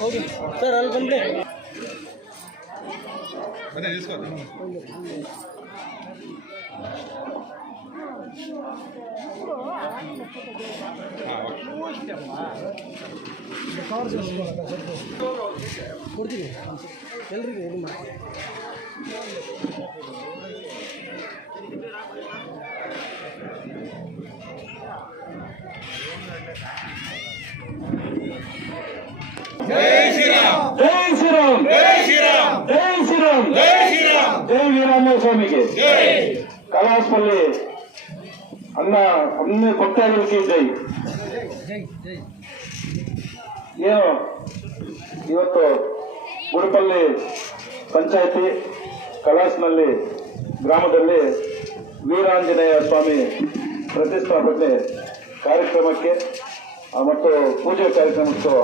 ಹೋಗಿ ಸರ್ ಅಲ್ಲಿ ಬಂದ್ಬಿಡಿ ಬನ್ನಿ ನಿಲ್ಸ್ಕೊ ಹಾಂ ಓಕೆ ಕೊಡ್ತೀವಿ ಎಲ್ರಿಗೂ ಇದು ಮಾಡಿ ಜೈ ಶ್ರೀರಾಮ್ ಜೈ ಶ್ರೀರಾಮ್ ಜೈ. ವೀರಮ್ಮ ಸ್ವಾಮಿಗೆ ಕಲಾಸ್ಪಲ್ಲಿ ಅನ್ನ ಅನ್ನ ಕೊಟ್ಟಾಗಲಿಕ್ಕೆ ಜೈ ಜೈ ಜೈ ಏನು? ಇವತ್ತು ಗುಡುಪಲ್ಲಿ ಪಂಚಾಯತಿ ಕಲಾಸ್ನಲ್ಲಿ ಗ್ರಾಮದಲ್ಲಿ ವೀರಾಂಜನೇಯ ಸ್ವಾಮಿ ಪ್ರತಿಷ್ಠಾಪನೆ ಕಾರ್ಯಕ್ರಮಕ್ಕೆ ಮತ್ತು ಪೂಜೆ ಕಾರ್ಯಕ್ರಮಕ್ಕೆ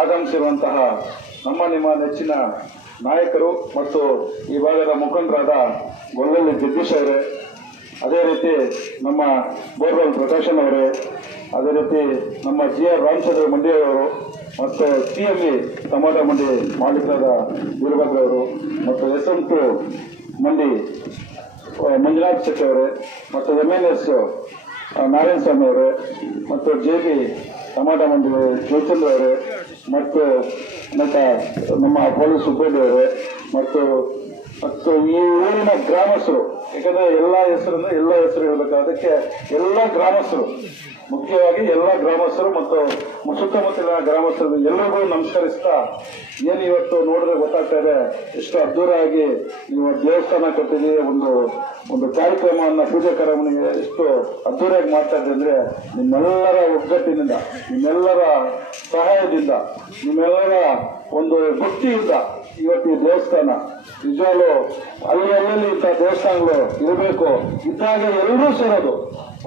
ಆಗಮಿಸಿರುವಂತಹ ನಮ್ಮ ನಿಮ್ಮ ನೆಚ್ಚಿನ ನಾಯಕರು ಮತ್ತು ಈ ಭಾಗದ ಮುಖಂಡರಾದ ಗೊಲ್ಲಲ್ಲಿ ಜಗದೀಶ್ ಅವರೇ, ಅದೇ ರೀತಿ ನಮ್ಮ ಬೋರ್ವೆಲ್ ಪ್ರಕಾಶನ್ ಅವರೇ, ಅದೇ ರೀತಿ ನಮ್ಮ ಜಿ ಆರ್ ರಾಮಚಂದ್ರ ಮಂಡ್ಯವರು ಮತ್ತು ಸಿ ಎಂ ಇ ಟಮಾಟ ಮಂಡಿ ಮಾಲೀಕರಾದ ವೀರಭದ್ರ ಅವರು ಮತ್ತು ಎಸ್ ಎಂ ಟು ಮಂಡಿ ಮಂಜುನಾಥ್ ಶೆಟ್ಟಿ ಅವರೇ ಮತ್ತು M N S Narayana Swamy ಅವರೇ ಮತ್ತು ಜೆ ಬಿ ಟೊಮಾಟೊ ಮಂಡಳಿ ಜಯಚಂದ್ರ ಅವರು ಮತ್ತು ಮತ್ತು ನಮ್ಮ ಪೊಲೀಸ್ ಸಿಬ್ಬಂದಿ ಅವರೇ ಮತ್ತು ಮತ್ತು ಈ ಊರಿನ ಗ್ರಾಮಸ್ಥರು, ಯಾಕಂದ್ರೆ ಎಲ್ಲ ಹೆಸರಿಂದ ಎಲ್ಲ ಹೆಸರು ಹೇಳ್ಬೇಕು. ಅದಕ್ಕೆ ಎಲ್ಲ ಗ್ರಾಮಸ್ಥರು, ಮುಖ್ಯವಾಗಿ ಎಲ್ಲ ಗ್ರಾಮಸ್ಥರು ಮತ್ತು ಸುತ್ತಮುತ್ತಲಿನ ಗ್ರಾಮಸ್ಥರು ಎಲ್ಲರಿಗೂ ನಮಸ್ಕರಿಸ್ತಾ ಏನು ಇವತ್ತು ನೋಡಿದ್ರೆ ಗೊತ್ತಾಗ್ತಾ ಇದೆ, ಎಷ್ಟು ಅದ್ದೂರಿಯಾಗಿ ನೀವು ದೇವಸ್ಥಾನ ಕಟ್ಟಿದ್ದೀವಿ ಒಂದು ಒಂದು ಕಾರ್ಯಕ್ರಮವನ್ನು, ಪೂಜೆ ಕಾರ್ಯಕ್ರಮ ಎಷ್ಟು ಅದ್ದೂರಿಯಾಗಿ ಮಾಡ್ತಾ ಇದ್ದೆ ಅಂದ್ರೆ ನಿಮ್ಮೆಲ್ಲರ ಒಗ್ಗಟ್ಟಿನಿಂದ, ನಿಮ್ಮೆಲ್ಲರ ಸಹಾಯದಿಂದ, ನಿಮ್ಮೆಲ್ಲರ ಒಂದು ಭಕ್ತಿಯಿಂದ ಇವತ್ತು ದೇವಸ್ಥಾನ, ನಿಜವಾಗ್ಲು ಅಲ್ಲಿ ಅಲ್ಲಲ್ಲಿ ಇಂಥ ದೇವಸ್ಥಾನಗಳು ಇರಬೇಕು. ಇದ್ದಾಗ ಎಲ್ಲರೂ ಸೇರೋದು.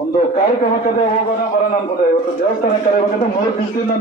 ಒಂದು ಕಾರ್ಯಕ್ರಮಕ್ಕೆ ಹೋಗೋಣ, ಬರೋಣ ಅನ್ಕೊಂಡೆ ಇವತ್ತು ದೇವಸ್ಥಾನ ಕಾರ್ಯಕ್ರಮಕ್ಕೆ ಮೂರು ದಿವಸದಿಂದ